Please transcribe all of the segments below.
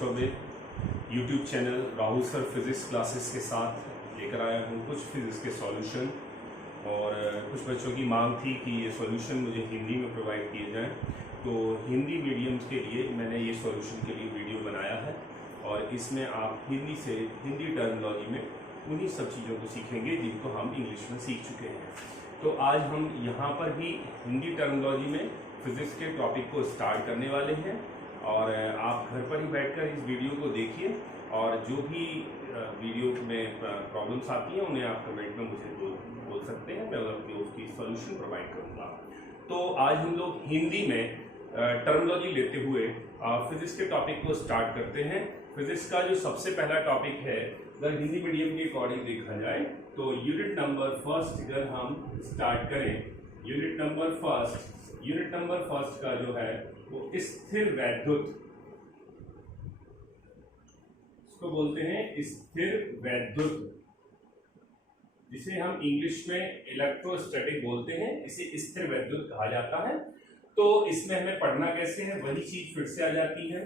Choubey YouTube channel Rahul sir physics classes के साथ लेकर आया हूँ कुछ फिजिक्स के सॉल्यूशन। और कुछ बच्चों की मांग थी कि ये सॉल्यूशन मुझे हिंदी में प्रोवाइड किए जाएं, तो हिंदी मीडियम्स के लिए मैंने ये सॉल्यूशन के लिए वीडियो बनाया है। और इसमें आप हिंदी से हिंदी टर्मिनोलॉजी में उन्हीं सब चीज़ों को सीखेंगे जिनको हम इंग्लिश में सीख चुके हैं। तो आज हम यहाँ पर भी हिंदी टर्मिनोलॉजी में फिजिक्स के टॉपिक को स्टार्ट करने वाले हैं। और आप घर पर ही बैठकर इस वीडियो को देखिए और जो भी वीडियो में प्रॉब्लम्स आती हैं उन्हें आप कमेंट में मुझे बोल सकते हैं, मैं उसकी सॉल्यूशन प्रोवाइड करूँगा। तो आज हम लोग हिंदी में टर्मिनोलॉजी लेते हुए फिजिक्स के टॉपिक को स्टार्ट करते हैं। फिजिक्स का जो सबसे पहला टॉपिक है, अगर हिंदी मीडियम के अकॉर्डिंग देखा जाए तो यूनिट नंबर फर्स्ट अगर हम स्टार्ट करें, यूनिट नंबर फर्स्ट का जो है वो स्थिर वैद्युत, इसको बोलते हैं स्थिर वैद्युत, जिसे हम इंग्लिश में इलेक्ट्रोस्टैटिक बोलते हैं, इसे स्थिर वैद्युत कहा जाता है। तो इसमें हमें पढ़ना कैसे है, वही चीज फिर से आ जाती है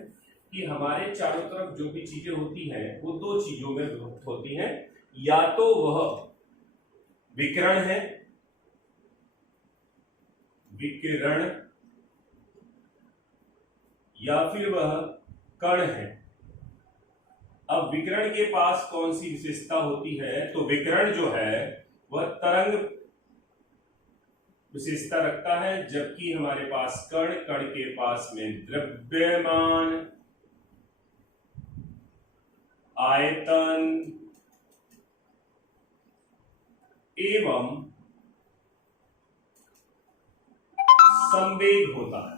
कि हमारे चारों तरफ जो भी चीजें होती हैं वो दो चीजों में विभक्त होती हैं, या तो वह विकिरण है, विकिरण, या फिर वह कण है। अब विकिरण के पास कौन सी विशेषता होती है, तो विकिरण जो है वह तरंग विशेषता रखता है, जबकि हमारे पास कण के पास में द्रव्यमान, आयतन एवं संवेग होता है।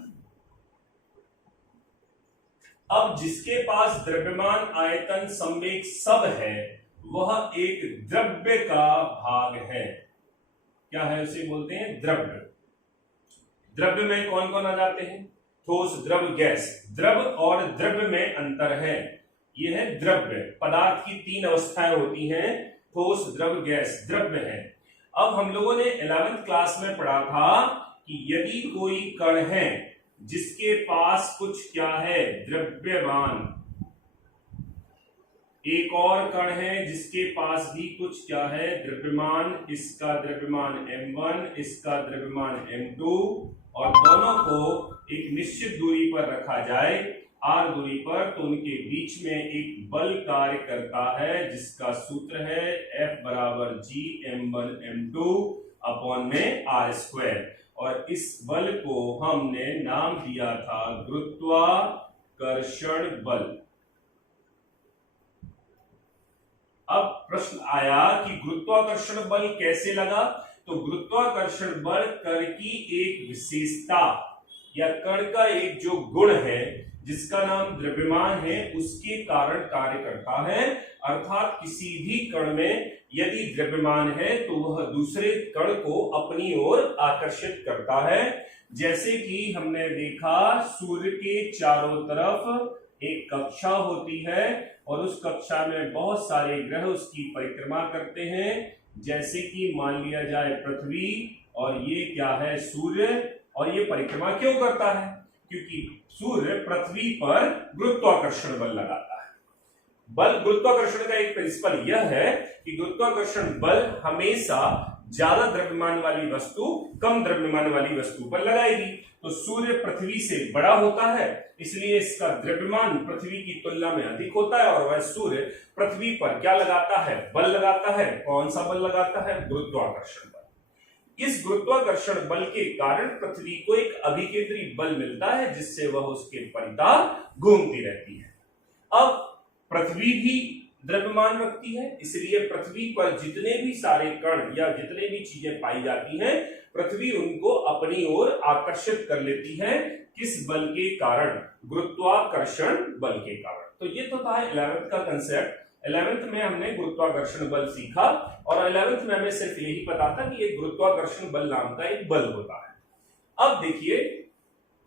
अब जिसके पास द्रव्यमान, आयतन, संवेग सब है वह एक द्रव्य का भाग है। क्या है, उसे बोलते हैं द्रव्य। द्रव्य में कौन कौन आ जाते हैं, ठोस, द्रव, गैस। द्रव और द्रव्य में अंतर है, यह है द्रव्य। पदार्थ की तीन अवस्थाएं होती हैं, ठोस, द्रव, गैस। द्रव्य है। अब हम लोगों ने 11वीं क्लास में पढ़ा था कि यदि कोई कण है जिसके पास कुछ क्या है, द्रव्यमान, एक और कण है जिसके पास भी कुछ क्या है, द्रव्यमान, इसका द्रव्यमान m1, इसका द्रव्यमान m2, और दोनों को एक निश्चित दूरी पर रखा जाए, r दूरी पर, तो उनके बीच में एक बल कार्य करता है जिसका सूत्र है F बराबर G m1 m2 अपॉन में r²। और इस बल को हमने नाम दिया था गुरुत्वाकर्षण बल। अब प्रश्न आया कि गुरुत्वाकर्षण बल कैसे लगा, तो गुरुत्वाकर्षण बल कण की एक विशेषता या कण का एक जो गुण है जिसका नाम द्रव्यमान है, उसके कारण कार्य करता है। अर्थात किसी भी कण में यदि द्रव्यमान है तो वह दूसरे कण को अपनी ओर आकर्षित करता है। जैसे कि हमने देखा सूर्य के चारों तरफ एक कक्षा होती है और उस कक्षा में बहुत सारे ग्रह उसकी परिक्रमा करते हैं, जैसे कि मान लिया जाए पृथ्वी, और ये क्या है, सूर्य। और ये परिक्रमा क्यों करता है, क्योंकि सूर्य पृथ्वी पर गुरुत्वाकर्षण बल लगाता है। बल, गुरुत्वाकर्षण का एक प्रिंसिपल यह है कि गुरुत्वाकर्षण बल हमेशा ज्यादा द्रव्यमान वाली वस्तु कम द्रव्यमान वाली वस्तु पर लगाएगी। तो सूर्य पृथ्वी से बड़ा होता है, इसलिए इसका द्रव्यमान पृथ्वी की तुलना में अधिक होता है, और वह सूर्य पृथ्वी पर क्या लगाता है, बल लगाता है। कौन सा बल लगाता है, गुरुत्वाकर्षण बल। इस गुरुत्वाकर्षण बल के कारण पृथ्वी को एक अभिकेंद्री बल मिलता है जिससे वह उसके परितः घूमती रहती है। अब पृथ्वी भी द्रव्यमान रखती है, इसलिए पृथ्वी पर जितने भी सारे कण या जितने भी चीजें पाई जाती हैं, पृथ्वी उनको अपनी ओर आकर्षित कर लेती है। किस बल के कारण, गुरुत्वाकर्षण बल के कारण। तो ये तो था 11th का कंसेप्ट। 11th में हमने गुरुत्वाकर्षण बल सीखा, और 11th में हमें सिर्फ यही पता था कि एक गुरुत्वाकर्षण बल नाम का एक बल होता है। अब देखिए,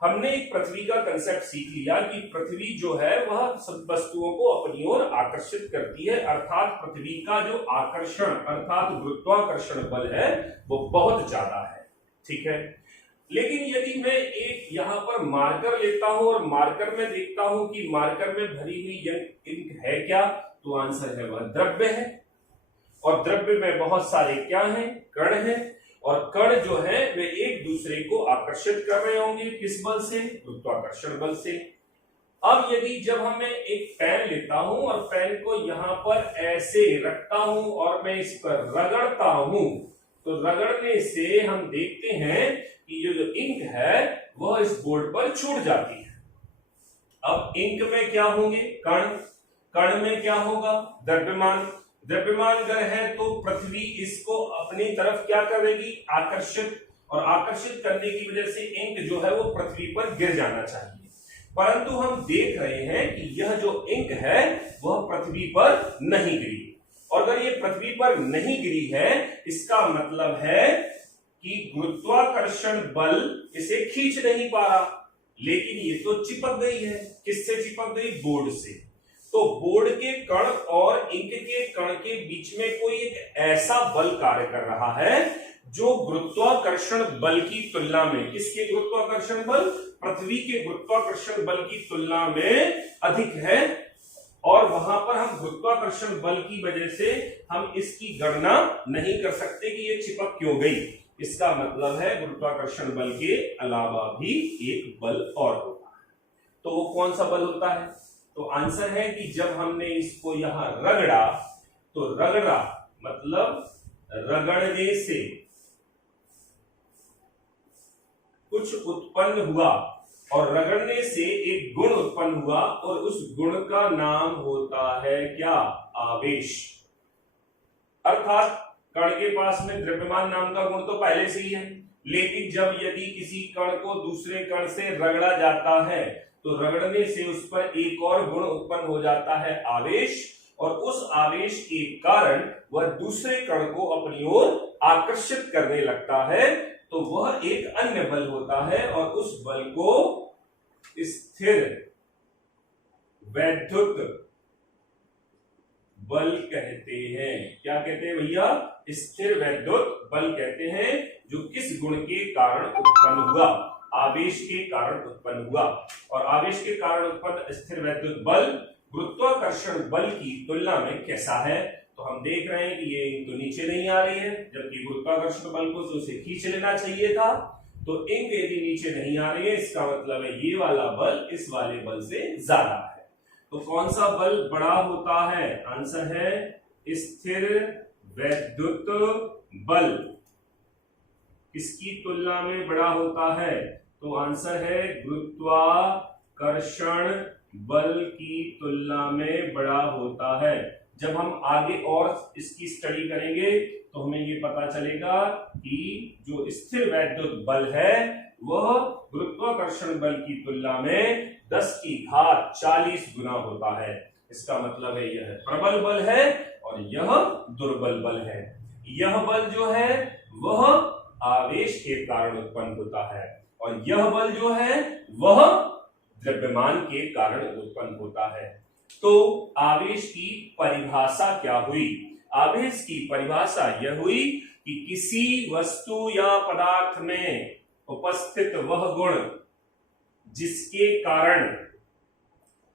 हमने एक पृथ्वी का कंसेप्ट सीख लिया कि पृथ्वी जो है वह सब वस्तुओं को अपनी ओर आकर्षित करती है, अर्थात पृथ्वी का जो आकर्षण अर्थात गुरुत्वाकर्षण बल है वो बहुत ज्यादा है। ठीक है, लेकिन यदि मैं एक यहां पर मार्कर लेता हूं और मार्कर में देखता हूं कि मार्कर में भरी हुई इंक है क्या, तो आंसर है वह द्रव्य है। और द्रव्य में बहुत सारे क्या हैं, कण हैं, और कण जो है वे एक दूसरे को आकर्षित कर रहे होंगे, किस बल से, गुरुत्वाकर्षण बल से। अब यदि जब मैं एक पेन लेता हूं और पेन को यहां पर ऐसे रखता हूं और मैं इस पर रगड़ता हूं, तो रगड़ने से हम देखते हैं कि जो इंक है वह इस बोर्ड पर छूट जाती है। अब इंक में क्या होंगे, कण, कण में क्या होगा, द्रव्यमान। द्रव्यमान अगर है तो पृथ्वी इसको अपनी तरफ क्या करेगी, आकर्षित, और आकर्षित करने की वजह से इंक जो है वो पृथ्वी पर गिर जाना चाहिए। परंतु हम देख रहे हैं कि यह जो इंक है वह पृथ्वी पर नहीं गिरी, और अगर ये पृथ्वी पर नहीं गिरी है इसका मतलब है कि गुरुत्वाकर्षण बल इसे खींच नहीं पा रहा, लेकिन ये तो चिपक गई है। किससे चिपक गई, बोर्ड से। तो बोर्ड के कण और इंक के कण के बीच में कोई एक ऐसा बल कार्य कर रहा है जो गुरुत्वाकर्षण बल की तुलना में, किसके गुरुत्वाकर्षण बल, पृथ्वी के गुरुत्वाकर्षण बल की तुलना में अधिक है। और वहां पर हम गुरुत्वाकर्षण बल की वजह से हम इसकी गणना नहीं कर सकते कि ये चिपक क्यों गई। इसका मतलब है गुरुत्वाकर्षण बल के अलावा भी एक बल और होता है। तो वो कौन सा बल होता है, तो आंसर है कि जब हमने इसको यहां रगड़ा, तो रगड़ा मतलब रगड़ने से कुछ उत्पन्न हुआ, और रगड़ने से एक गुण उत्पन्न हुआ, और उस गुण का नाम होता है क्या, आवेश। अर्थात कण के पास में द्रव्यमान नाम का गुण तो पहले से ही है, लेकिन जब यदि किसी कण को दूसरे कण से रगड़ा जाता है तो रगड़ने से उस पर एक और गुण उत्पन्न हो जाता है, आवेश, और उस आवेश के कारण वह दूसरे कण को अपनी ओर आकर्षित करने लगता है। तो वह एक अन्य बल होता है, और उस बल को स्थिर वैद्युत बल कहते हैं। क्या कहते हैं भैया, स्थिर वैद्युत बल कहते हैं, जो किस गुण के कारण उत्पन्न हुआ, आवेश के कारण उत्पन्न हुआ। और आवेश के कारण उत्पन्न स्थिर वैद्युत बल गुरुत्वाकर्षण बल की तुलना में कैसा है, तो हम देख रहे हैं कि ये इंक तो नीचे नहीं आ रही है, जबकि गुरुत्वाकर्षण बल को तो उसे खींच लेना चाहिए था। तो इंक यदि नीचे नहीं आ रही है इसका मतलब है ये वाला बल इस वाले बल से ज्यादा है। तो कौन सा बल बड़ा होता है, आंसर है स्थिर वैद्युत बल किसकी तुलना में बड़ा होता है, तो आंसर है गुरुत्वाकर्षण बल की तुलना में बड़ा होता है। जब हम आगे और इसकी स्टडी करेंगे तो हमें ये पता चलेगा कि जो स्थिर वैद्युत बल है वह गुरुत्वाकर्षण बल की तुलना में 10 की घात 40 गुना होता है। इसका मतलब है यह प्रबल बल है और यह दुर्बल बल है। यह बल जो है वह आवेश के कारण उत्पन्न होता है, और यह बल जो है वह द्रव्यमान के कारण उत्पन्न होता है। तो आवेश की परिभाषा क्या हुई, आवेश की परिभाषा यह हुई कि किसी वस्तु या पदार्थ में उपस्थित वह गुण जिसके कारण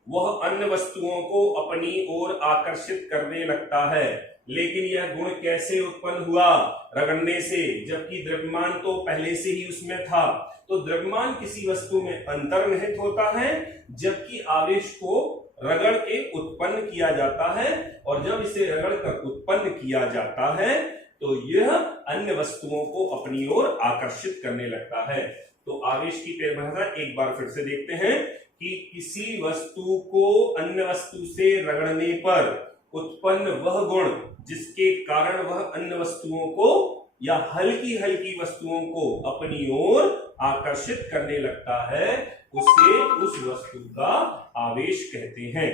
वह अन्य वस्तुओं को अपनी ओर आकर्षित करने लगता है। लेकिन यह गुण कैसे उत्पन्न हुआ, रगड़ने से, जबकि द्रव्यमान तो पहले से ही उसमें था। तो द्रव्यमान किसी वस्तु में अंतर्निहित होता है, जबकि आवेश को रगड़ के उत्पन्न किया जाता है, और जब इसे रगड़ कर उत्पन्न किया जाता है तो यह अन्य वस्तुओं को अपनी ओर आकर्षित करने लगता है। तो आवेश की परिभाषा एक बार फिर से देखते हैं कि किसी वस्तु को अन्य वस्तु से रगड़ने पर उत्पन्न वह गुण जिसके कारण वह अन्य वस्तुओं को या हल्की हल्की वस्तुओं को अपनी ओर आकर्षित करने लगता है, उसे उस वस्तु का आवेश कहते हैं।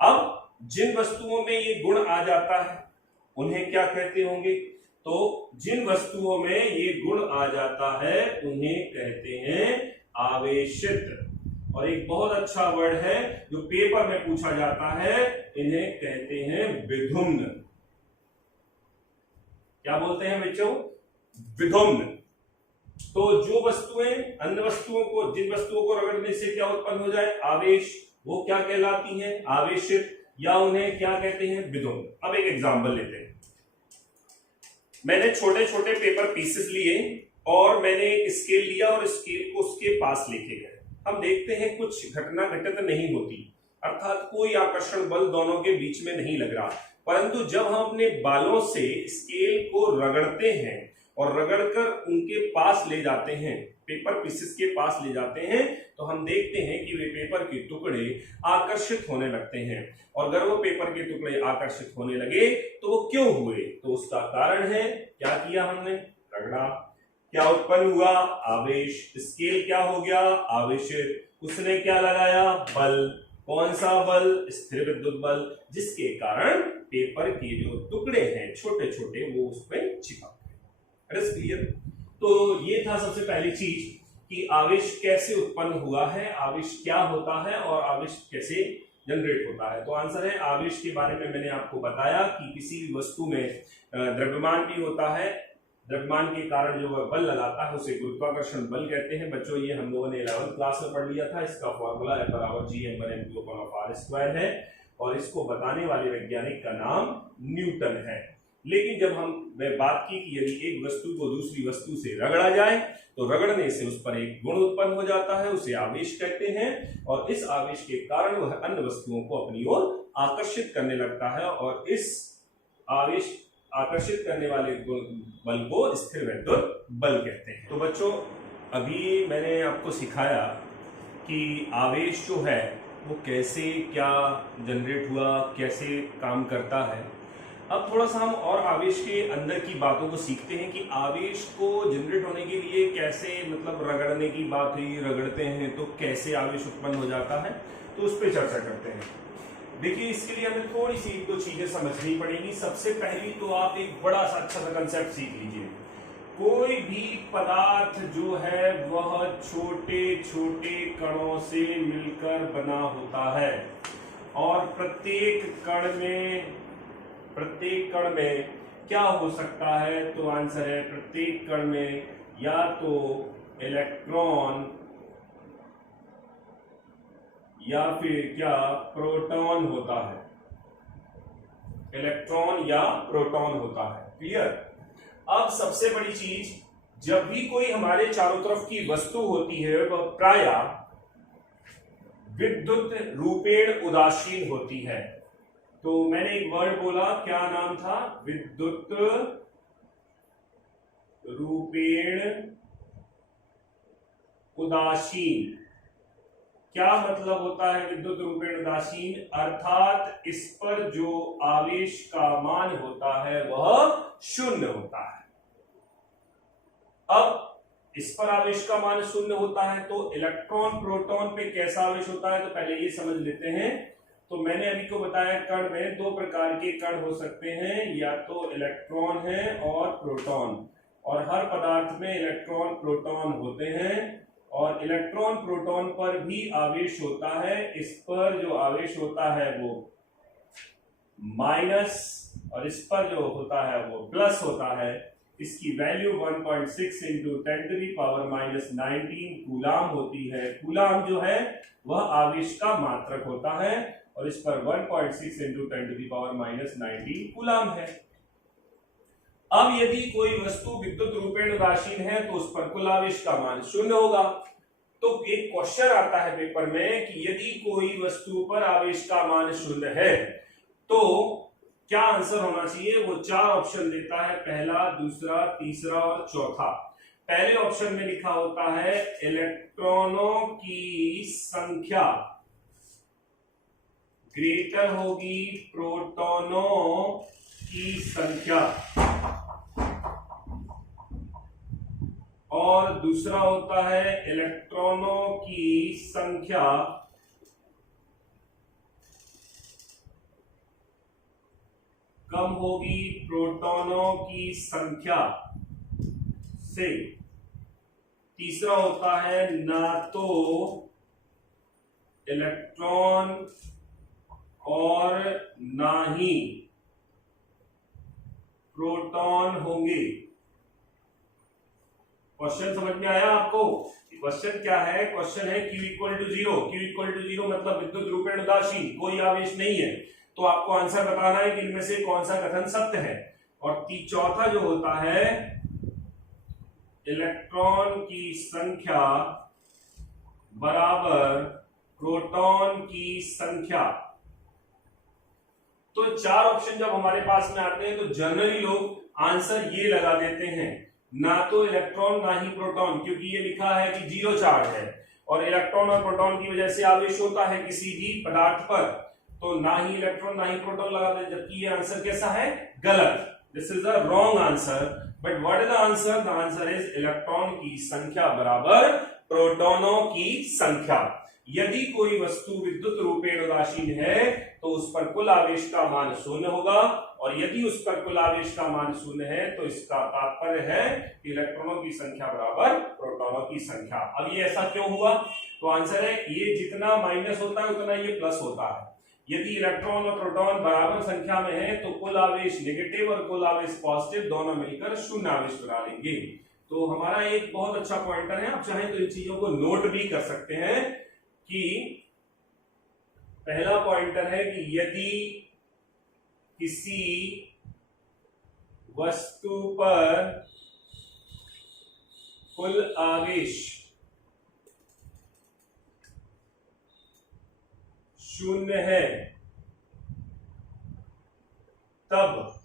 अब जिन वस्तुओं में ये गुण आ जाता है उन्हें क्या कहते होंगे, तो जिन वस्तुओं में ये गुण आ जाता है उन्हें कहते हैं आवेशित। और एक बहुत अच्छा वर्ड है जो पेपर में पूछा जाता है, इन्हें कहते हैं विधुम्न। क्या बोलते हैं बच्चों, विधुम्न। तो जो वस्तुएं अन्य वस्तुओं को, जिन वस्तुओं को रगड़ने से क्या उत्पन्न हो जाए, आवेश, वो क्या कहलाती हैं, आवेशित, या उन्हें क्या कहते हैं, विद्युत। अब एक एग्जांपल लेते हैं। मैंने छोटे छोटे पेपर पीसेस लिए और मैंने एक स्केल लिया और स्केल को उसके पास लेके गए। हम देखते हैं कुछ घटना घटित नहीं होती, अर्थात कोई आकर्षण बल दोनों के बीच में नहीं लग रहा, परंतु जब हम अपने बालों से स्केल को रगड़ते हैं और रगड़कर उनके पास ले जाते हैं, पेपर पीसेस के पास ले जाते हैं, तो हम देखते हैं कि वे पेपर के टुकड़े आकर्षित होने लगते हैं। और अगर वो पेपर के टुकड़े आकर्षित होने लगे तो वो क्यों हुए, तो उसका कारण है, क्या किया हमने, रगड़ा, क्या उत्पन्न हुआ, आवेश, स्केल क्या हो गया, आवेशित, उसने क्या लगाया, बल, कौन सा बल, स्थिर विद्युत बल, जिसके कारण पेपर के जो टुकड़े हैं छोटे छोटे वो उसमें चिपक गए। क्लियर। तो ये था सबसे पहली चीज कि आवेश कैसे उत्पन्न हुआ है, आवेश क्या होता है और आवेश कैसे जनरेट होता है। तो आंसर है, आवेश के बारे में मैंने आपको बताया कि किसी भी वस्तु में द्रव्यमान भी होता है, द्रव्यमान के कारण जो वह बल लगाता है उसे गुरुत्वाकर्षण बल कहते हैं। बच्चों ये हम लोगों ने 11वीं क्लास में पढ़ लिया था, इसका फॉर्मूला F = G/m/m²r² है और इसको बताने वाले वैज्ञानिक का नाम न्यूटन है। लेकिन जब हम बात की कि यदि एक वस्तु को दूसरी वस्तु से रगड़ा जाए तो रगड़ने से उस पर एक गुण उत्पन्न हो जाता है, उसे आवेश कहते हैं, और इस आवेश के कारण वह अन्य वस्तुओं को अपनी ओर आकर्षित करने लगता है और इस आवेश आकर्षित करने वाले बल को स्थिर विद्युत बल कहते हैं। तो बच्चों अभी मैंने आपको सिखाया कि आवेश जो है वो कैसे, क्या जनरेट हुआ, कैसे काम करता है। अब थोड़ा सा हम और आवेश के अंदर की बातों को सीखते हैं कि आवेश को जनरेट होने के लिए कैसे, मतलब रगड़ने की बात हुई, रगड़ते हैं तो कैसे आवेश उत्पन्न हो जाता है, तो उस पर चर्चा करते हैं। देखिए इसके लिए हमें थोड़ी सी एक दो चीजें समझनी पड़ेगी। सबसे पहली तो आप एक बड़ा सा अच्छा सा कंसेप्ट सीख लीजिए। कोई भी पदार्थ जो है वह छोटे छोटे कणों से मिलकर बना होता है और प्रत्येक कण में क्या हो सकता है, तो आंसर है प्रत्येक कण में या तो इलेक्ट्रॉन या फिर क्या प्रोटॉन होता है, इलेक्ट्रॉन या प्रोटॉन होता है। क्लियर। अब सबसे बड़ी चीज, जब भी कोई हमारे चारों तरफ की वस्तु होती है वह प्रायः विद्युत रूपेण उदासीन होती है। तो मैंने एक वर्ड बोला, क्या नाम था, विद्युत रूपेण उदासीन। क्या मतलब होता है विद्युत रूपेण उदासीन, अर्थात इस पर जो आवेश का मान होता है वह शून्य होता है। अब इस पर आवेश का मान शून्य होता है तो इलेक्ट्रॉन प्रोटॉन पे कैसा आवेश होता है, तो पहले ये समझ लेते हैं। तो मैंने अभी को बताया कण में दो प्रकार के कण हो सकते हैं, या तो इलेक्ट्रॉन है और प्रोटॉन, और हर पदार्थ में इलेक्ट्रॉन प्रोटॉन होते हैं और इलेक्ट्रॉन प्रोटॉन पर भी आवेश होता है। इस पर जो आवेश होता है वो माइनस और इस पर जो होता है वो प्लस होता है। इसकी वैल्यू 1.6 × 10⁻⁹ कूलाम होती है। कूलाम जो है वह आवेश का मात्रक होता है और इस पर 1.6 × 10⁻⁹ कूलाम है। अब यदि कोई वस्तु विद्युत रूपेण उदासीन है तो उस पर कुल आवेश का मान शून्य होगा। तो एक क्वेश्चन आता है पेपर में कि यदि कोई वस्तु पर आवेश का मान शून्य है तो क्या आंसर होना चाहिए, वो 4 ऑप्शन देता है, पहला, दूसरा, तीसरा और चौथा। पहले ऑप्शन में लिखा होता है इलेक्ट्रॉनों की संख्या ग्रेटर होगी प्रोटॉनों की संख्या, और दूसरा होता है इलेक्ट्रॉनों की संख्या कम होगी प्रोटॉनों की संख्या से। तीसरा होता है ना तो इलेक्ट्रॉन और ना ही प्रोटॉन होंगे। क्वेश्चन समझ में आया आपको? क्वेश्चन क्या है? क्वेश्चन है Q equal to zero. Q equal to zero मतलब विद्युत रूपेण उदासीन, कोई आवेश नहीं है। तो आपको आंसर बताना है कि इनमें से कौन सा कथन सत्य है। और चौथा जो होता है, इलेक्ट्रॉन की संख्या बराबर प्रोटॉन की संख्या। तो चार ऑप्शन जब हमारे पास में आते हैं तो जनरली लोग आंसर ये लगा देते हैं, ना तो इलेक्ट्रॉन ना ही प्रोटॉन, क्योंकि ये लिखा है कि जीरो चार्ज है और इलेक्ट्रॉन और प्रोटॉन की वजह से आवेश होता है किसी भी पदार्थ पर, तो ना ही इलेक्ट्रॉन ना ही प्रोटॉन लगा देते, जबकि ये आंसर कैसा है? गलत। This is the wrong answer. But what is the answer? The answer is electron की संख्या बराबर प्रोटॉनों की संख्या। यदि कोई वस्तु विद्युत रूपेण उदासीन है तो उस पर कुल आवेश का मान शून्य होगा, और यदि उस पर कुल आवेश का मान शून्य है तो इसका तात्पर्य है कि इलेक्ट्रॉनों की संख्या बराबर प्रोटॉनों की संख्या। अब ये ऐसा क्यों हुआ? तो आंसर है, ये जितना माइनस होता है उतना ये प्लस होता है। यदि इलेक्ट्रॉन और प्रोटॉन बराबर संख्या में है तो कुल आवेश नेगेटिव और कुल आवेश पॉजिटिव दोनों मिलकर शून्य आवेश बना लेंगे। तो हमारा एक बहुत अच्छा पॉइंटर है, आप चाहें तो इन चीजों को नोट भी कर सकते हैं कि पहला पॉइंटर है कि यदि किसी वस्तु पर कुल आवेश शून्य है तब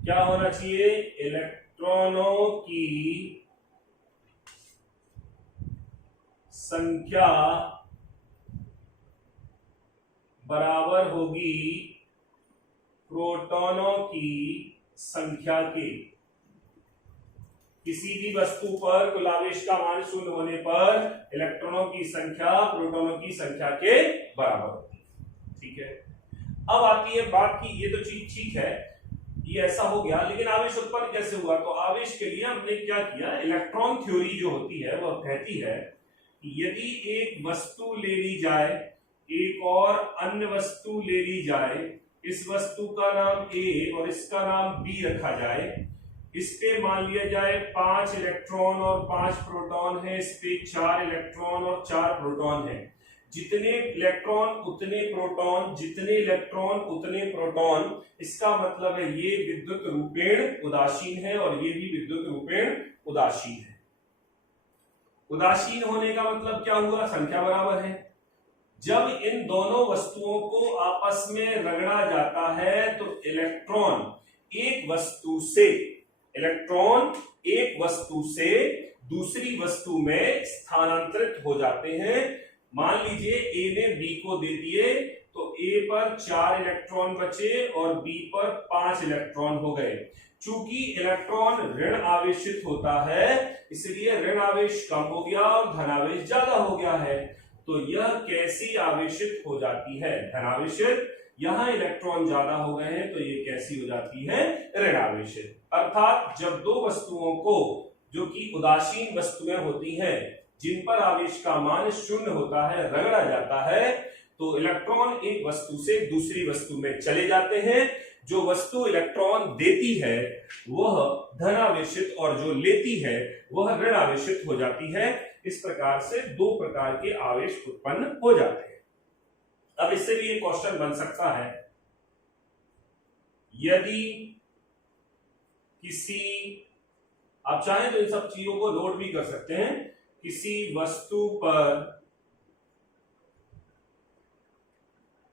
क्या होना चाहिए? इलेक्ट्रॉनों की संख्या बराबर होगी प्रोटॉनों की संख्या के। किसी भी वस्तु पर कुल आवेश का मान शून्य होने पर इलेक्ट्रॉनों की संख्या प्रोटॉनों की संख्या के बराबर होती है। ठीक है, अब आती है बात की ये तो चीज ठीक है, ये ऐसा हो गया, लेकिन आवेश उत्पन्न कैसे हुआ? तो आवेश के लिए हमने क्या किया? इलेक्ट्रॉन थ्योरी जो होती है वह कहती है कि यदि एक वस्तु ले ली जाए, एक और अन्य वस्तु ले ली जाए, इस वस्तु का नाम ए और इसका नाम बी रखा जाए, इस पे मान लिया जाए 5 इलेक्ट्रॉन और 5 प्रोटॉन है, इस पे 4 इलेक्ट्रॉन और 4 प्रोटॉन है। जितने इलेक्ट्रॉन उतने प्रोटॉन, जितने इलेक्ट्रॉन उतने प्रोटॉन, इसका मतलब है ये विद्युत रूपेण उदासीन है और ये भी विद्युत रूपेण उदासीन है। उदासीन होने का मतलब क्या हुआ? संख्या बराबर है। जब इन दोनों वस्तुओं को आपस में रगड़ा जाता है तो इलेक्ट्रॉन एक वस्तु से दूसरी वस्तु में स्थानांतरित हो जाते हैं। मान लीजिए ए ने बी को दे दिए तो ए पर 4 इलेक्ट्रॉन बचे और बी पर 5 इलेक्ट्रॉन हो गए। चूंकि इलेक्ट्रॉन ऋण आवेशित होता है इसलिए ऋण आवेश कम हो गया और धनावेश ज्यादा हो गया है। तो यह कैसी आवेशित हो जाती है? धनावेशित। यहां इलेक्ट्रॉन ज्यादा हो गए हैं तो ये कैसी हो जाती है? ऋण आवेशित। अर्थात जब दो वस्तुओं को, जो कि उदासीन वस्तुएं होती हैं, जिन पर आवेश का मान शून्य होता है, रगड़ा जाता है, तो इलेक्ट्रॉन एक वस्तु से दूसरी वस्तु में चले जाते हैं। जो वस्तु इलेक्ट्रॉन देती है वह धनावेशित और जो लेती है वह ऋण आवेशित हो जाती है। इस प्रकार से दो प्रकार के आवेश उत्पन्न हो जाते हैं। अब इससे भी एक क्वेश्चन बन सकता है, यदि किसी, आप चाहें तो इन सब चीजों को नोट भी कर सकते हैं, किसी वस्तु पर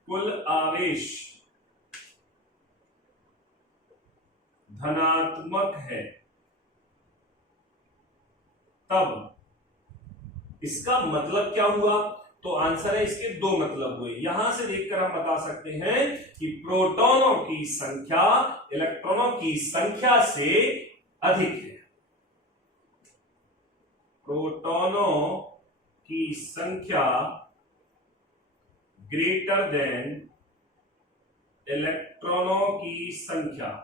कुल आवेश धनात्मक है तब इसका मतलब क्या हुआ? तो आंसर है इसके दो मतलब हुए। यहां से देखकर हम बता सकते हैं कि प्रोटॉनों की संख्या इलेक्ट्रॉनों की संख्या से अधिक है। प्रोटॉनों की संख्या ग्रेटर देन इलेक्ट्रॉनों की संख्या।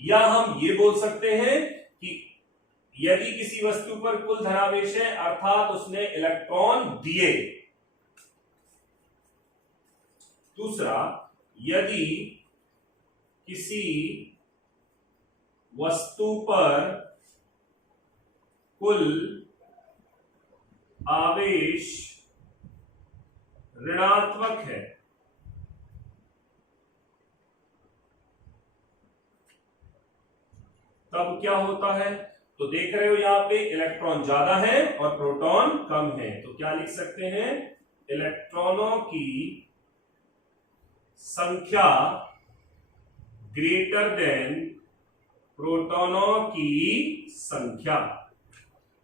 या हम ये बोल सकते हैं कि यदि किसी वस्तु पर कुल धनावेश है अर्थात उसने इलेक्ट्रॉन दिए। दूसरा, यदि किसी वस्तु पर कुल आवेश ऋणात्मक है, तब क्या होता है? तो देख रहे हो यहां पे इलेक्ट्रॉन ज्यादा है और प्रोटॉन कम है, तो क्या लिख सकते हैं? इलेक्ट्रॉनों की संख्या ग्रेटर देन प्रोटॉनों की संख्या।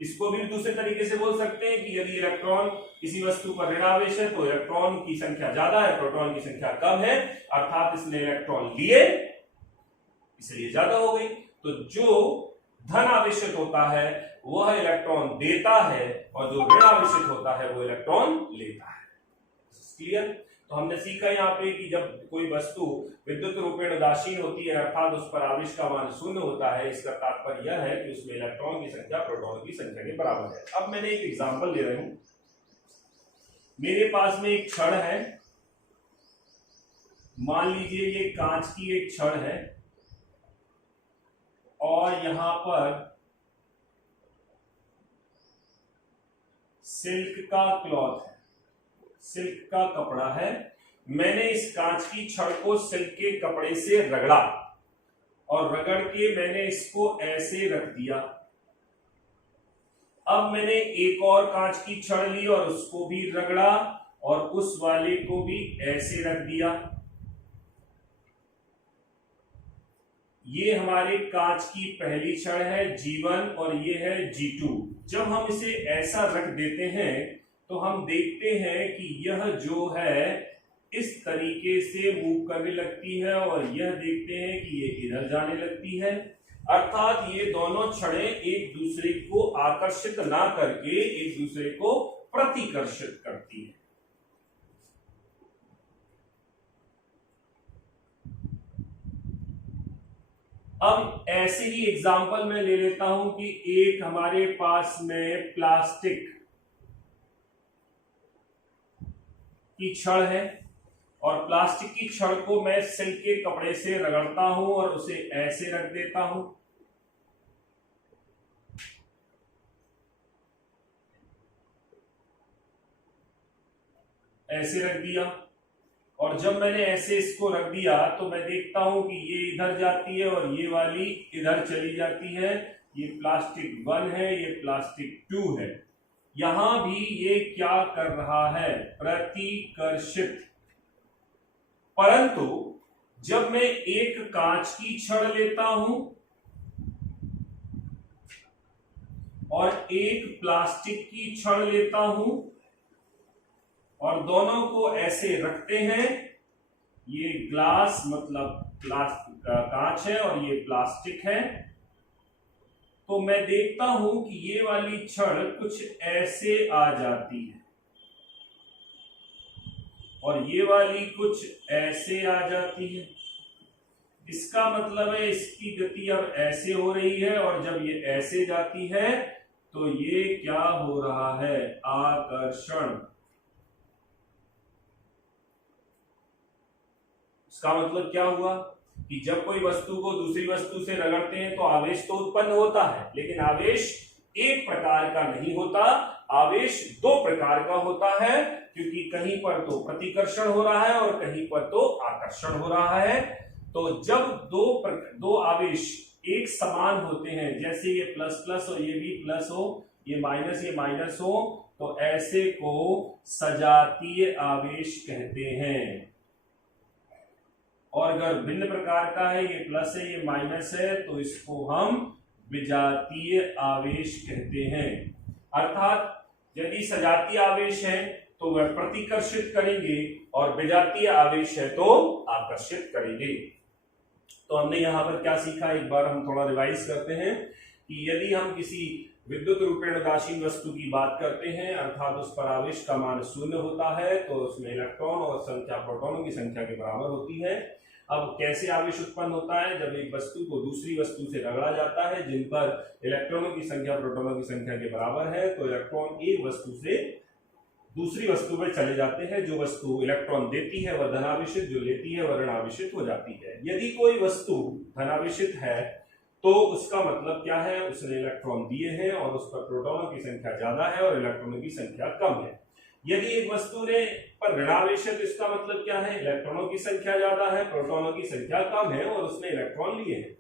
इसको भी दूसरे तरीके से बोल सकते हैं कि यदि इलेक्ट्रॉन किसी वस्तु पर ऋण आवेश है तो इलेक्ट्रॉन की संख्या ज्यादा है, प्रोटॉन की संख्या कम है, अर्थात इसने इलेक्ट्रॉन लिए इसलिए ज्यादा हो गई। तो जो धन आवेशित होता है वह इलेक्ट्रॉन देता है और जो ऋण आवेशित होता है वो इलेक्ट्रॉन लेता है। क्लियर? तो हमने सीखा यहाँ पे कि जब कोई वस्तु विद्युत रूपेण उदासीन होती है अर्थात उस पर आवेश का मान शून्य होता है, इसका तात्पर्य यह है कि उसमें इलेक्ट्रॉन की संख्या प्रोटॉन की संख्या के बराबर है। अब मैंने एक एग्जांपल ले रहा हूं। मेरे पास में एक छड़ है, मान लीजिए ये कांच की एक छड़ है और यहां पर सिल्क का क्लॉथ है, सिल्क का कपड़ा है। मैंने इस कांच की छड़ को सिल्क के कपड़े से रगड़ा और रगड़ के मैंने इसको ऐसे रख दिया। अब मैंने एक और कांच की छड़ ली और उसको भी रगड़ा और उस वाले को भी ऐसे रख दिया। ये हमारे कांच की पहली छड़ है G1 और ये है G2। जब हम इसे ऐसा रख देते हैं तो हम देखते हैं कि यह जो है इस तरीके से मूव करने लगती है और यह देखते हैं कि ये इधर जाने लगती है, अर्थात ये दोनों छड़ें एक दूसरे को आकर्षित ना करके एक दूसरे को प्रतिकर्षित करती है। अब ऐसे ही एग्जाम्पल मैं ले लेता हूं कि एक हमारे पास में प्लास्टिक की छड़ है और प्लास्टिक की छड़ को मैं सिल्क के कपड़े से रगड़ता हूं और उसे ऐसे रख देता हूं। ऐसे रख दिया और जब मैंने ऐसे इसको रख दिया तो मैं देखता हूं कि ये इधर जाती है और ये वाली इधर चली जाती है। ये प्लास्टिक 1 है, ये प्लास्टिक 2 है। यहां भी ये क्या कर रहा है? प्रतिकर्षित। परंतु जब मैं एक कांच की छड़ लेता हूं और एक प्लास्टिक की छड़ लेता हूं और दोनों को ऐसे रखते हैं, ये ग्लास मतलब कांच है और ये प्लास्टिक है, तो मैं देखता हूं कि ये वाली छड़ कुछ ऐसे आ जाती है और ये वाली कुछ ऐसे आ जाती है। इसका मतलब है इसकी गति अब ऐसे हो रही है और जब ये ऐसे जाती है तो ये क्या हो रहा है? आकर्षण। इसका मतलब क्या हुआ कि जब कोई वस्तु को दूसरी वस्तु से रगड़ते हैं तो आवेश तो उत्पन्न होता है, लेकिन आवेश एक प्रकार का नहीं होता, आवेश दो प्रकार का होता है, क्योंकि कहीं पर तो प्रतिकर्षण हो रहा है और कहीं पर तो आकर्षण हो रहा है। तो जब दो आवेश एक समान होते हैं, जैसे ये प्लस प्लस और ये भी प्लस हो, ये माइनस हो, तो ऐसे को सजातीय आवेश कहते हैं। और अगर भिन्न प्रकार का है, ये प्लस है ये माइनस है, तो इसको हम विजातीय आवेश कहते हैं। अर्थात यदि सजातीय आवेश है तो वह प्रतिकर्षित करेंगे और विजातीय आवेश है तो आकर्षित करेंगे। तो हमने यहां पर क्या सीखा, एक बार हम थोड़ा रिवाइज करते हैं कि यदि हम किसी विद्युत रूपेण उदासीन वस्तु की बात करते हैं अर्थात उस पर आवेश का मान शून्य होता है तो उसमें इलेक्ट्रॉन और संख्या प्रोटॉनों की संख्या के बराबर होती है। अब कैसे आवेश उत्पन्न होता है? जब एक वस्तु को दूसरी वस्तु से रगड़ा जाता है जिन पर इलेक्ट्रॉनों की संख्या प्रोटॉनों की संख्या के बराबर है, तो इलेक्ट्रॉन एक वस्तु से दूसरी वस्तु पर चले जाते हैं। जो वस्तु इलेक्ट्रॉन देती है वह धनावेशित, जो लेती है वह ऋणावेशित हो जाती है। यदि कोई वस्तु धनावेशित है तो उसका मतलब क्या है, उसने इलेक्ट्रॉन दिए हैं और उस पर प्रोटॉनों की संख्या ज्यादा है और इलेक्ट्रॉनों की संख्या कम है। यदि एक वस्तु ने पर ऋणावेश है तो इसका मतलब क्या है, इलेक्ट्रॉनों की संख्या ज्यादा है, प्रोटॉनों की संख्या कम है और उसने इलेक्ट्रॉन लिए हैं।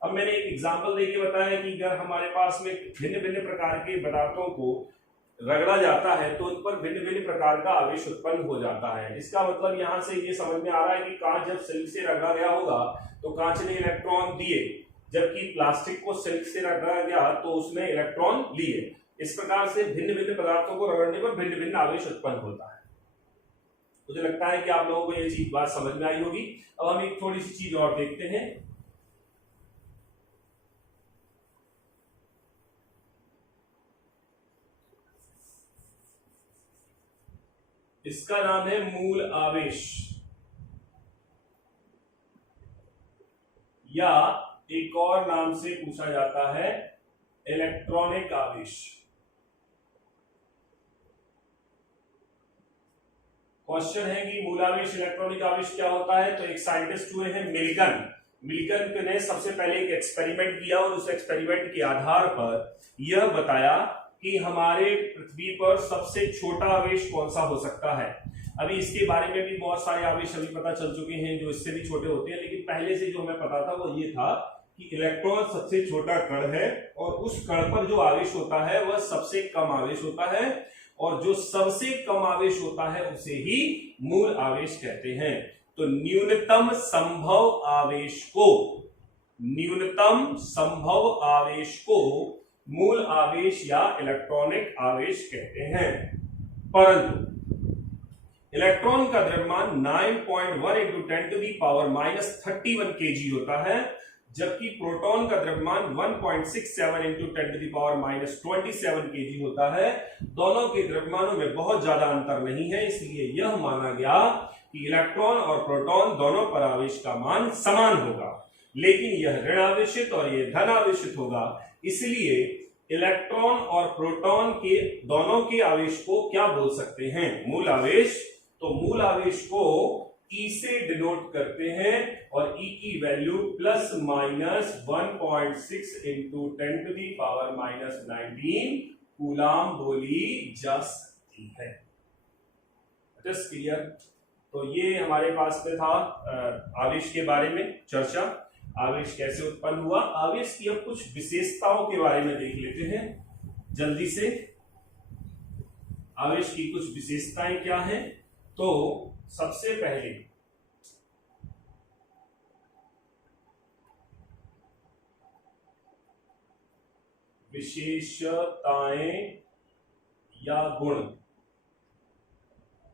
अब मैंने एक एग्जांपल देके बताया कि अगर हमारे पास में भिन्न भिन्न प्रकार के पदार्थों को रगड़ा जाता है तो उन पर भिन्न भिन्न प्रकार का आवेश उत्पन्न हो जाता है। इसका मतलब यहां से ये समझ में आ रहा है कि कांच जब सिल्क से रगड़ा गया होगा तो कांच ने इलेक्ट्रॉन दिए, जबकि प्लास्टिक को सिल्क से रगड़ा गया तो उसने इलेक्ट्रॉन लिए। इस प्रकार से भिन्न भिन्न पदार्थों को रगड़ने पर भिन्न भिन्न आवेश उत्पन्न होता है। मुझे लगता है कि आप लोगों को ये चीज बात समझ में आई होगी। अब हम एक थोड़ी सी चीज और देखते हैं। इसका नाम है मूल आवेश, या एक और नाम से पूछा जाता है इलेक्ट्रॉनिक आवेश। क्वेश्चन है कि मूलावेश इलेक्ट्रॉनिक आवेश क्या होता है। तो एक साइंटिस्ट हुए हैं मिल्कन ने सबसे पहले एक एक्सपेरिमेंट किया और उस एक्सपेरिमेंट के आधार पर यह बताया कि हमारे पृथ्वी पर सबसे छोटा आवेश कौन सा हो सकता है। अभी इसके बारे में भी बहुत सारे आवेश अभी पता चल चुके हैं जो इससे भी छोटे होते हैं, लेकिन पहले से जो हमें पता था वो ये था कि इलेक्ट्रॉन सबसे छोटा कण है और उस कण पर जो आवेश होता है वह सबसे कम आवेश होता है, और जो सबसे कम आवेश होता है उसे ही मूल आवेश कहते हैं। तो न्यूनतम संभव आवेश को मूल आवेश या इलेक्ट्रॉनिक आवेश कहते हैं। परंतु इलेक्ट्रॉन का द्रव्यमान 9.1 into 10 to the power -31 kg होता है, जबकि प्रोटॉन का द्रव्यमान 1.67 into 10 to the power -27 kg होता है। दोनों के द्रव्यमानों में बहुत ज्यादा अंतर नहीं है, इसलिए यह माना गया कि इलेक्ट्रॉन और प्रोटॉन दोनों पर आवेश का मान समान होगा, लेकिन यह ऋण आवेशित और यह धन आवेशित होगा। इसलिए इलेक्ट्रॉन और प्रोटॉन के दोनों के आवेश को क्या बोल सकते हैं, मूल आवेश। तो मूल आवेश को E से डिनोट करते हैं और E की value ±1.6 into 10 to the power -19 coulomb बोली जा सकती है। Just clear. तो ये हमारे पास में था आवेश के बारे में चर्चा, आवेश कैसे उत्पन्न हुआ। आवेश की अब कुछ विशेषताओं के बारे में देख लेते हैं जल्दी से। आवेश की कुछ विशेषताएं क्या हैं। तो सबसे पहले विशेषताएं या गुण।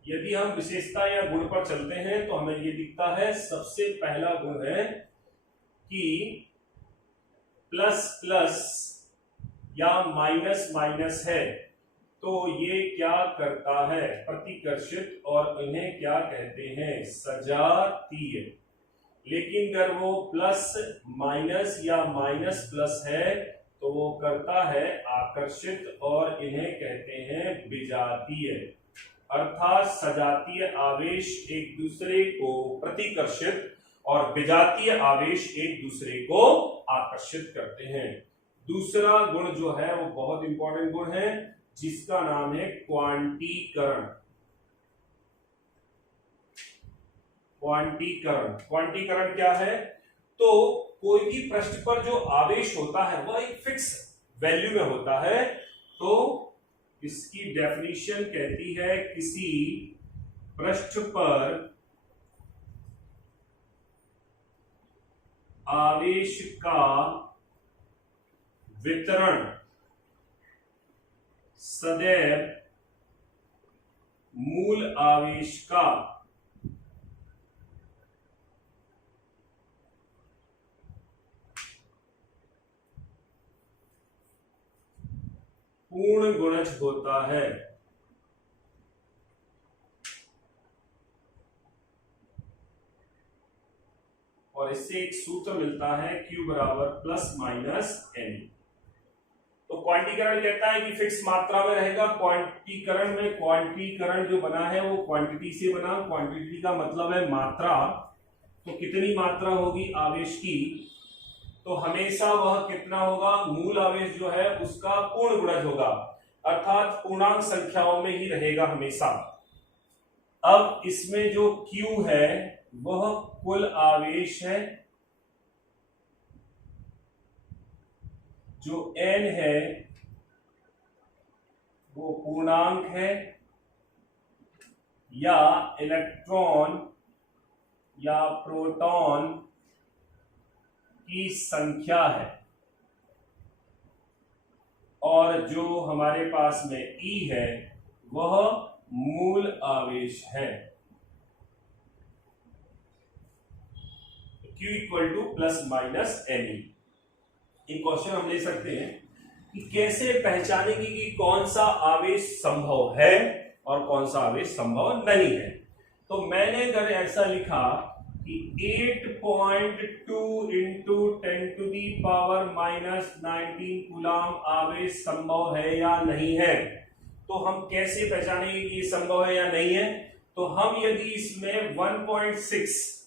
यदि हम विशेषता या गुण पर चलते हैं तो हमें ये दिखता है, सबसे पहला गुण है कि प्लस प्लस या माइनस माइनस है तो ये क्या करता है, प्रतिकर्षित, और इन्हें क्या कहते हैं, सजातीय। लेकिन अगर वो प्लस माइनस या माइनस प्लस है तो वो करता है आकर्षित, और इन्हें कहते हैं विजातीय। अर्थात सजातीय आवेश एक दूसरे को प्रतिकर्षित और विजातीय आवेश एक दूसरे को आकर्षित करते हैं। दूसरा गुण जो है वो बहुत इंपॉर्टेंट गुण है, जिसका नाम है क्वांटीकरण। क्वांटीकरण क्या है। तो कोई भी पृष्ठ पर जो आवेश होता है वह एक फिक्स वैल्यू में होता है। तो इसकी डेफिनेशन कहती है किसी पृष्ठ पर आवेश का वितरण सदैव मूल आवेश का पूर्ण गुणज होता है। और इससे एक सूत्र मिलता है Q बराबर प्लस माइनस एन। तो क्वांटीकरण कहता है कि फिक्स मात्रा में रहेगा। क्वांटीकरण में क्वांटीकरण जो बना है वो क्वांटिटी से बना। क्वांटिटी का मतलब है मात्रा। तो कितनी मात्रा होगी आवेश की, तो हमेशा वह कितना होगा, मूल आवेश जो है उसका पूर्ण गुणज होगा, अर्थात पूर्णांक संख्याओं में ही रहेगा हमेशा। अब इसमें जो Q है वह कुल आवेश है, जो N है वो पूर्णांक है या इलेक्ट्रॉन या प्रोटॉन की संख्या है, और जो हमारे पास में E है वह मूल आवेश है। Q equal two plus minus NE। एक क्वेश्चन हम ले सकते हैं कि कैसे पहचानेंगे कि कौन सा आवेश संभव है और कौन सा आवेश संभव नहीं है। तो मैंने अगर ऐसा लिखा कि 8.2 into 10 to the power minus 19 coulomb आवेश संभव है या नहीं है, तो हम कैसे पहचानेंगे कि ये संभव है या नहीं है। तो हम यदि इसमें 1.6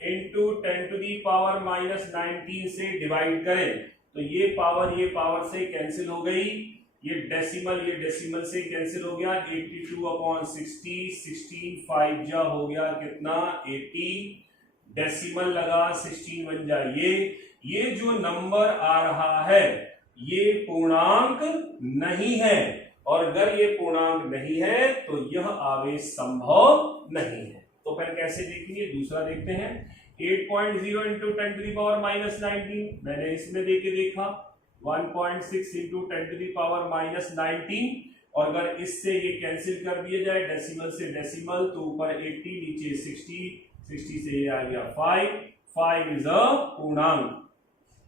into 10 to the power minus 19 से डिवाइड करें तो ये पावर से कैंसिल हो गई, ये डेसिमल से कैंसिल हो गया, 82/60, 16 5 जा हो गया कितना 80, डेसिमल लगा 16 बन जा, ये जो नंबर आ रहा है ये पूर्णांक नहीं है, और अगर ये पूर्णांक नहीं है तो यह आवेश संभव नहीं है। तो फिर कैसे देखेंगे, दूसरा देखते हैं। 8.0 into 10 to the power minus 19 मैंने इसमें देके देखा, 1.6 into 10 to the power minus 19, और अगर इससे ये कैंसिल कर दिया जाए डेसिमल से डेसिमल तो ऊपर 80 नीचे 60 से ये आ गया 5 इज अ पूर्णांक,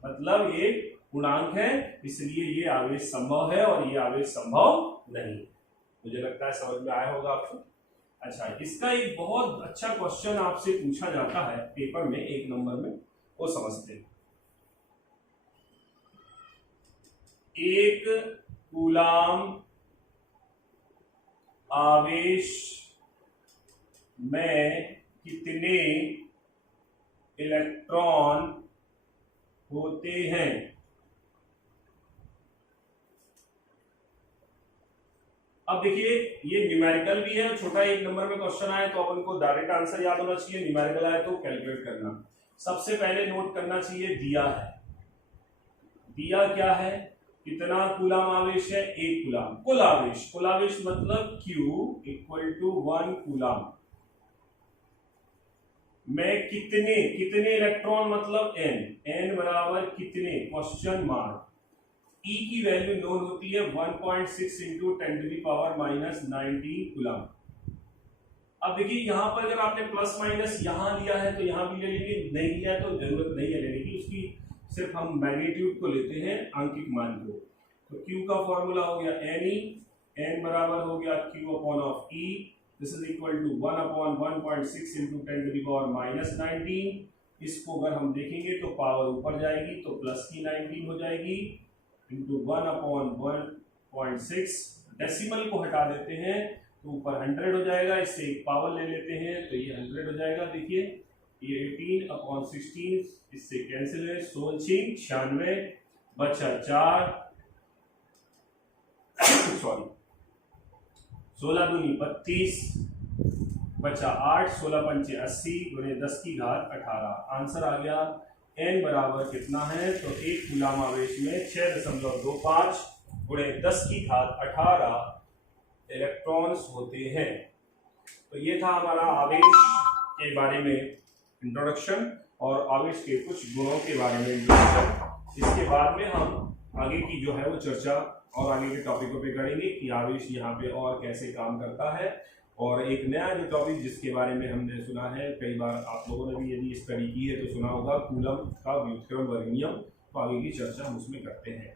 मतलब ये पूर्णांक है, इसलिए ये आवेश संभव है और ये आवेश संभव नहीं। मुझे लगता है समझ में आया होगा आपको। अच्छा, इसका एक बहुत अच्छा क्वेश्चन आपसे पूछा जाता है पेपर में 1 नंबर में, वो समझते हैं। 1 कूलाम आवेश में कितने इलेक्ट्रॉन होते हैं। अब देखिए ये न्यूमेरिकल भी है, छोटा 1 नंबर में क्वेश्चन आए तो अपन को डायरेक्ट आंसर याद होना चाहिए, न्यूमेरिकल आए तो कैलकुलेट करना। सबसे पहले नोट करना चाहिए दिया है, दिया क्या है, कितना कूलाम आवेश है, 1 कूलाम। कुल आवेश मतलब Q इक्वल टू 1 कूलाम में कितने इलेक्ट्रॉन मतलब n बराबर कितने, क्वेश्चन मार्क। E की वैल्यू नोन होती है 1.6 into 10 to the power minus 19 coulomb. अब देखिए यहां पर अगर आपने प्लस माइनस यहां लिया है तो यहां भी ले लेंगे, नहीं लिया है तो जरूरत नहीं है लेने की, उसकी सिर्फ हम मैग्नीट्यूड को लेते हैं, आंकिक मान को। तो Q का फॉर्मूला हो गया NE, n बराबर हो गया Q upon of E, this is equal to 1 upon 1.6 into 10 to the power minus 19। इसको अगर हम देखेंगे तो पावर ऊपर जाएगी तो प्लस की 19 हो जाएगी, इंटू 1 अपॉन 1.6, डेसिमल को हटा देते हैं तो ऊपर 100 हो जाएगा, इससे एक पावर ले लेते हैं तो ये 100 हो जाएगा। देखिए ये 18 अपॉन 16 इससे कैंसिल है, 16 96 बचा 4 सॉरी 16 दूनी 32 बचा 8, 16 पंचे 80 गुणे 10 की घात 18। आंसर आ गया n बराबर कितना है, तो 1 कूलाम आवेश में 6.25 गुणे 10 की घात 18 इलेक्ट्रॉन्स होते हैं। तो ये था हमारा आवेश के बारे में इंट्रोडक्शन और आवेश के कुछ गुणों के बारे में इंट्रोडक्शन। इसके बाद में हम आगे की जो है वो चर्चा और आगे के टॉपिकों पे करेंगे कि आवेश यहाँ पे और कैसे काम करता है, और एक नया जो टॉपिक जिसके बारे में हमने सुना है, कई बार आप लोगों ने भी यदि स्टडी की है तो सुना होगा, कूलम का व्युत्क्रम वर्ग नियम। तो आगे की चर्चा हम उसमें करते हैं।